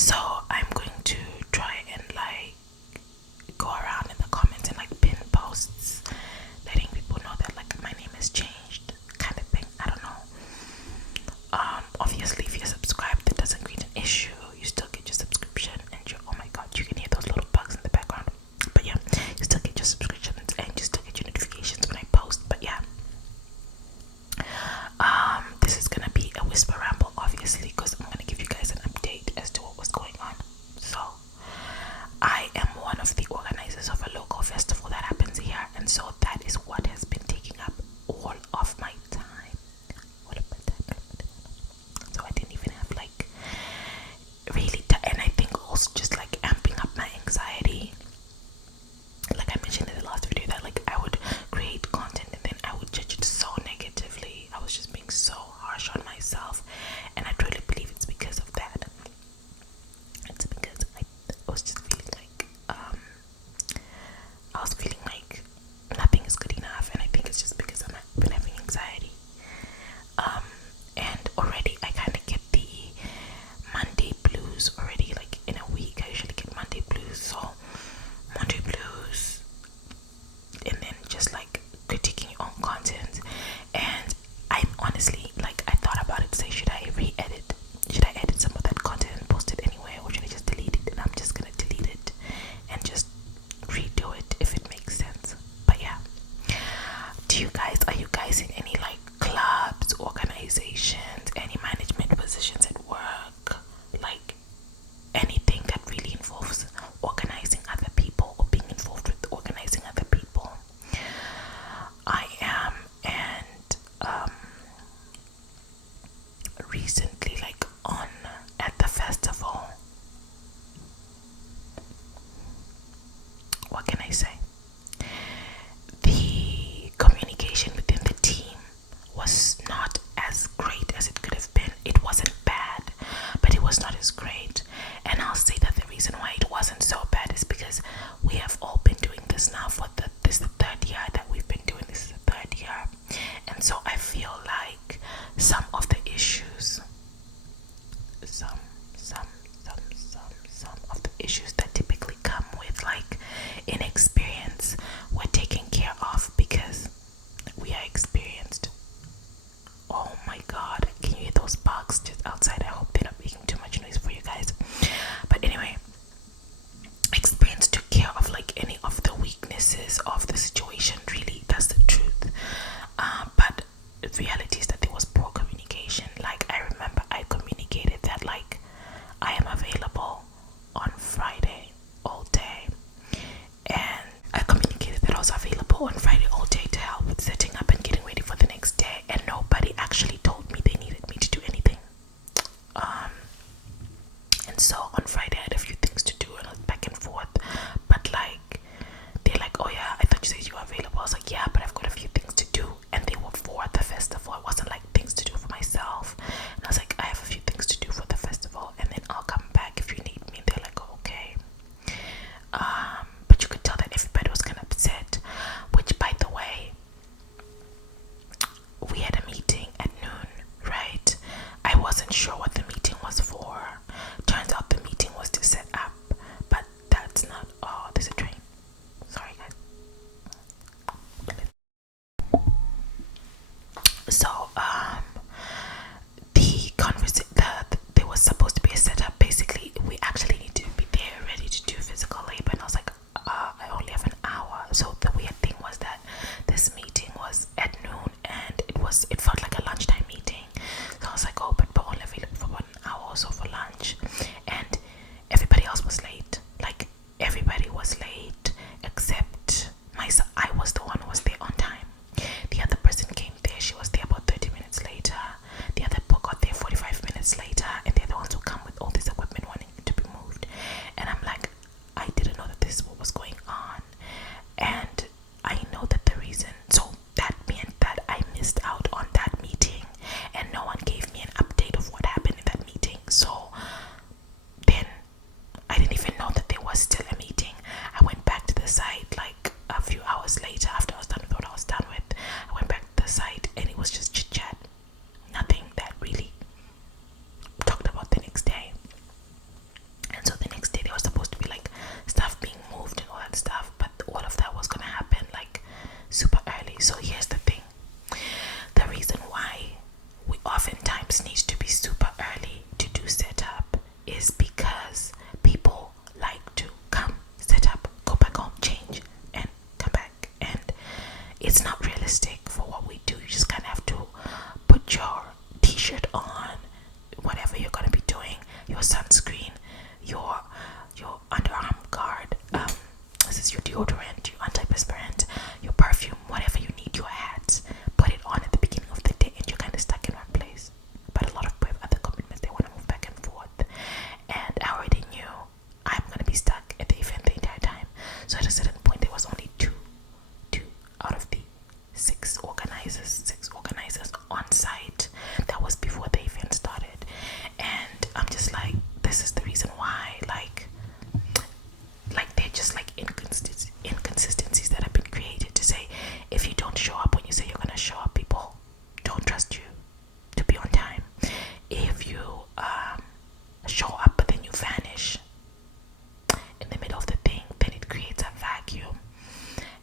So I'm going to try and like go around in the comments and like pin posts letting people know that like my name has changed, kind of thing. I don't know. Obviously if you're subscribed that doesn't create an issue. You still get your subscription and your, oh my god, you can hear those little bugs in the background. But yeah, you still get your subscriptions and you still get your notifications when I post. But yeah, this is gonna be a whisper ramble, obviously, because I'm gonna give you guys an update as to what was going on. So I am one of the organizers of a local festival that happens here, and so that is what has been taking up all of my time. So I didn't even have like really and I think also just like amping up my anxiety. Like I mentioned in the last video that like I would create content and then I would judge it so negatively. I was just being so harsh on myself, and I truly believe it's because of that. It's because I was just feeling like I was feeling like nothing is good enough, and I think it's just because I've been having anxiety. And already I kind of get the Monday blues already. Like in a week I usually get Monday blues. So Monday blues, and then just like critiquing your own content. And I'm honestly like, I thought about it, say, should I edit some of that content and post it anyway, or should I just delete it? And I'm just gonna delete it and just redo it if it makes sense. But yeah, are you guys in any like clubs, organizations, any management positions at work, like anything that really involves organizing other people or being involved with organizing other people? I am, and recently, like on at the festival, what can I say? The communication within the team was not as great as it could have been. It wasn't bad, but it was not as great. And I'll say that the reason why it wasn't so bad is because we have all been doing this now for this is the third year that we've been doing this. Is the third year, and so I feel like some of the issues, some of the issues that typically come with like inexperience were taken care of because we are experienced. Oh my god, can you hear those bugs just outside? I hope they're not making too much noise for you guys. But anyway, experience took care of like any of the weaknesses of the situation, really. That's the truth. But the reality is that there was poor communication. Like I remember I communicated that like I am available on Friday all day, and I communicated that I was available on Friday all day to help with setting up and getting ready for the next day, and nobody actually told me they needed me to do anything. And so on Friday I had a few things to do and I was back and forth, but like they're like, oh yeah, I thought you said you were available. I was like, yeah, but I've got a few things to do, and they were for the festival. It wasn't like things to do for myself. And I was like, I have a few things to do for the festival, and then I'll come back if you need me. They're like, oh, okay. But you could tell that everybody was kind of upset, which by the way, we had a meeting at noon, right? I wasn't sure what the meeting was for. Turns out the meeting was to set up, but that's not, oh, there's a train. Sorry guys. So the conversation, there was supposed to be a setup. Basically we actually need to be there ready to do physical labor, and I was like, I only have an hour. So the weird thing was that this meeting was at noon, and it felt like a lunchtime meeting. So I was like, oh, but we're only available for about an hour or so for lunch, and everybody else was late. Like everybody was late except myself. I was the one who was there on time. The other person came there, she was there about 30 minutes later. The other people got there 45 minutes later, and they're the ones who come with all this equipment wanting it to be moved. And I'm like, I didn't know that this is what was going on. And I know that the reason, so that meant that I missed out on that meeting, and no one gave me an update of what happened in that meeting. So is because people like to come, set up, go back home, change, and come back. And it's not realistic for what we do. You just kind of have to put your t-shirt on, whatever you're going to be doing, your sunscreen, your underarm guard, this is your deodorant, your antiperspirant, your perfume, whatever you need, your hat. Put it on at the beginning of the day, and you're kind of stuck in one place. But a lot of people have other commitments; they want to move back and forth. And I already knew I'm gonna be stuck at the event the entire time. So at a certain point, there was only two out of the six organizers on site. That was before the event started, and I'm just like, this is the reason why, like they're just like inconsistencies that have been created to say, if you don't show up when you say you're gonna show up, people don't trust you to be on time. If you show up but then you vanish in the middle of the thing, then it creates a vacuum.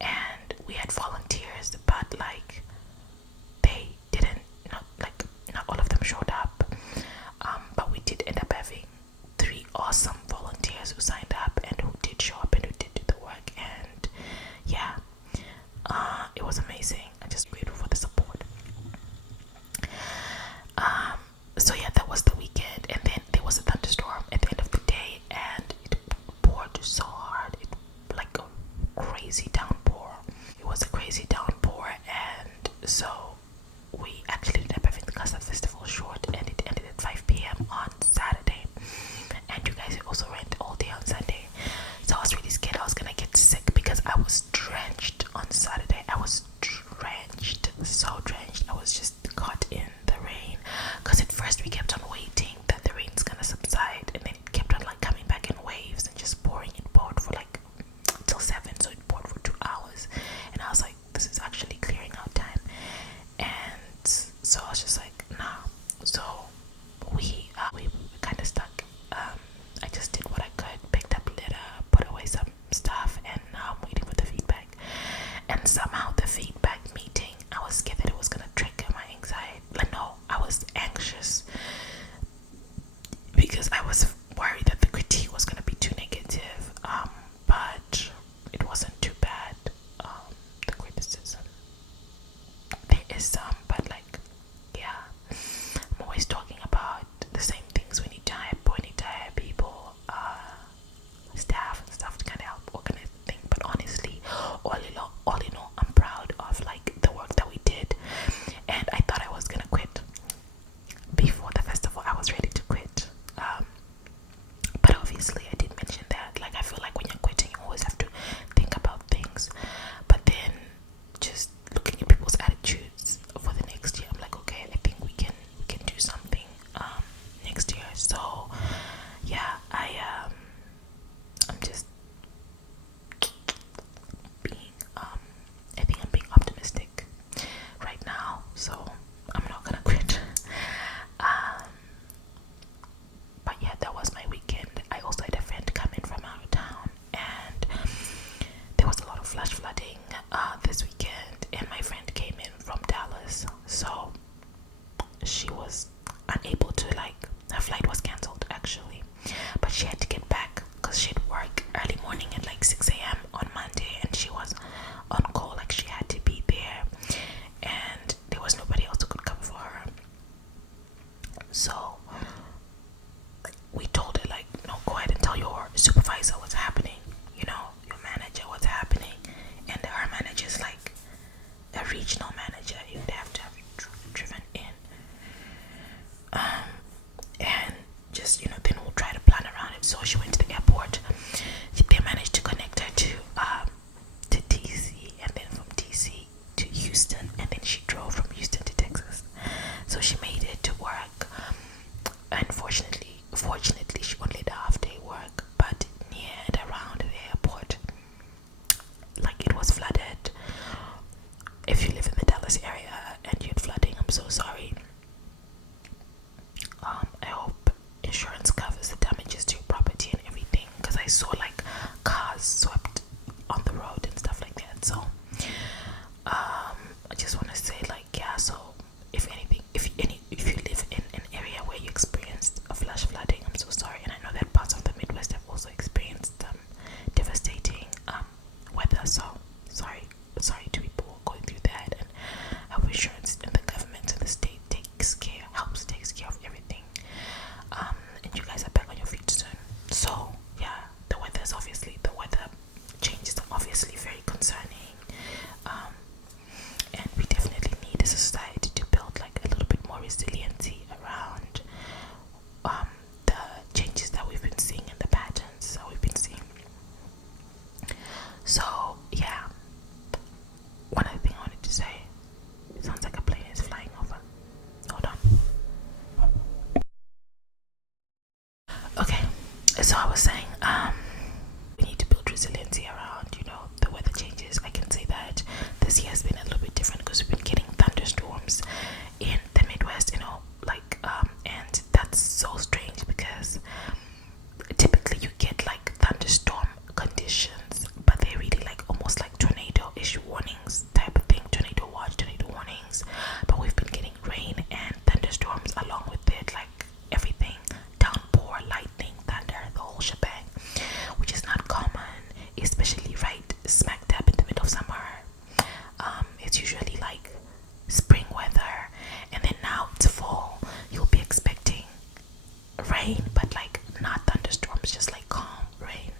And we had volunteers, but like they didn't, not all of them showed up, but we did end up having 3 awesome volunteers who signed up and who did show up and who did do the work. And yeah, it was amazing. I'm just grateful for the support. So yeah, that was the weekend, and then there was a thunderstorm at the end of the day, and it poured so hard, like a crazy downpour. It was a crazy downpour, and so we actually ended up having the Casa Festival short, and it ended at 5 p.m. on Saturday. And you guys also went all day on Sunday. So I was really scared I was gonna get sick because I was drenched on Saturday. I was drenched, so drenched. I was just caught in the rain. Because at first we kept on waiting that the rain's gonna subside, and then it kept on like coming back in waves and just pouring. It poured for like till 7, so it poured for 2 hours. And I was like, this is actually clearing out time. And so I was just like, nah. So we kind of stuck. I just did what I could, picked up litter, put away some stuff, and now I'm waiting for the feedback. And somehow the feedback meeting, I was scared that it was gonna trigger my anxiety. Like, no, I was anxious because I was worried that the critique was gonna be too negative. But it wasn't too bad. The criticism, there is some, but like, yeah, I'm always talking about the same things. We need to hire people, staff and stuff to kind of help organize the thing. But honestly, all in all, I'm proud of like the work that we did. And I thought I was gonna quit before the festival. I was ready to quit, but obviously I did mention that, like, I feel like when you're quitting, you always have to think about things. But then just looking at people's attitudes for the next year, I'm like, okay, I think we can do something next year. So yeah, I'm just being I think I'm being optimistic right now, so I'm not gonna quit. But yeah, that was my weekend. I also had a friend come in from out of town, and there was a lot of flash flooding this weekend, and my friend came in from Dallas, so she was unable to, like, her flight was cancelled actually, but she had to get back because she'd work early morning at like 6 a.m. on Monday, and she was on call, like she had to be there, and there was nobody else who could cover for her. So we told her, like, no, go ahead and tell your supervisor what's happening, your manager what's happening. And her manager is like a regional manager. You'd have to have driven in, and just then we'll try to plan around it. So she went to the airport. They managed to connect her to DC, and then from DC to Houston, and then she drove from Houston to Texas. So she made it to work. Fortunately, she only had a half-day work, but near and around the airport, like, it was flooded. If you live in the Dallas area and you had flooding, I'm so sorry. I hope insurance covers the damages to your property and everything, because I saw like cars swept on the road and stuff like that. So I just want to say, like, yeah, so if anything, if you live in an area where you experienced a flash flooding, I'm so sorry, and I So I was saying, we need to build resiliency around, the weather changes. I can say that this year has been a little bit different because we've been getting thunderstorms in the Midwest, and that's so strange because typically you get like thunderstorm conditions, but they're really like almost like tornado-ish warnings type of thing, tornado watch, tornado warnings. But we've been getting rain and thunderstorms along with it, like everything, downpour, lightning, thunder, the whole shebang, which is not common, especially right smack dab in the middle of summer. It's usually like spring weather, and then now it's fall. You'll be expecting rain, but like not thunderstorms, just like calm rain.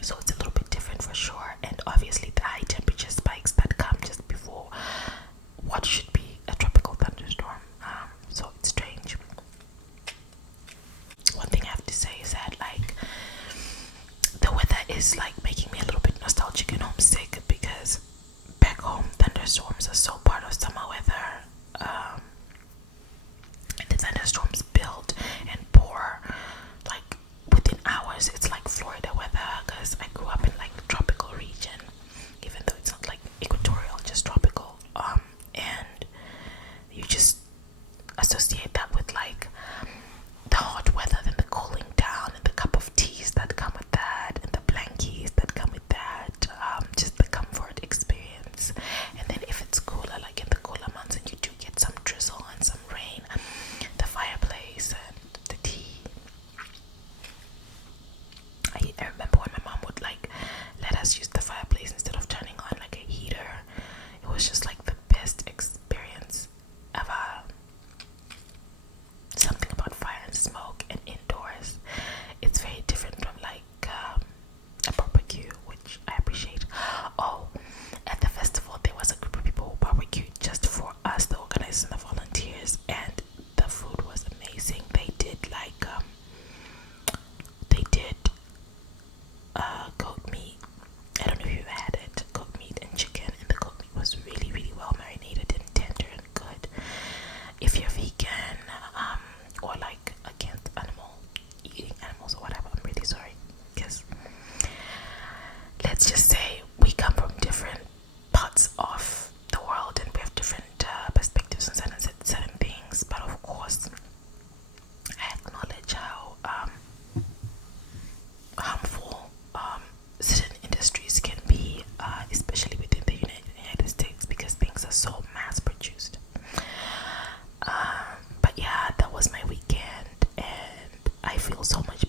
So it's a little bit different for sure, and obviously the high temperature spikes that come just before what should be a tropical thunderstorm. So it's strange. One thing I have to say is that like the weather is like making me a little bit nostalgic and homesick because back home thunderstorms are so part of summer weather. And the thunderstorms build and pour like within hours. It's like Florida weather because I grew up in like the tropical region, even though it's not like equatorial, just tropical. And you just associate that with like the hot weather, then the cooling down, and the cup of teas that come with that, and the blankies that come with that. Just the comfort experience. And then if it's cooler, like in the cooler months, and you do get some drizzle and some rain, the fireplace and the tea. I remember when my mom would like let us use the fireplace instead of turning on like a heater. It was just like the best experience ever. Something about fire and smoke and indoors. It's very different from like a barbecue, which I appreciate. Oh, at the festival there was a group of people who barbecued just for us, the organizers and the volunteers, and the food was amazing. They did goat meat. I don't know if you've had it. Goat meat and chicken, and the goat meat was really, really well marinated and tender and good. If you're vegan, or like against eating animals or whatever, I'm really sorry, because let's just say we come from different parts of the world and we have different perspectives on certain things. But of course, I acknowledge how harmful certain industries can be, especially within the United States, because things are so mass produced. But yeah, that was my weekend, and I feel so much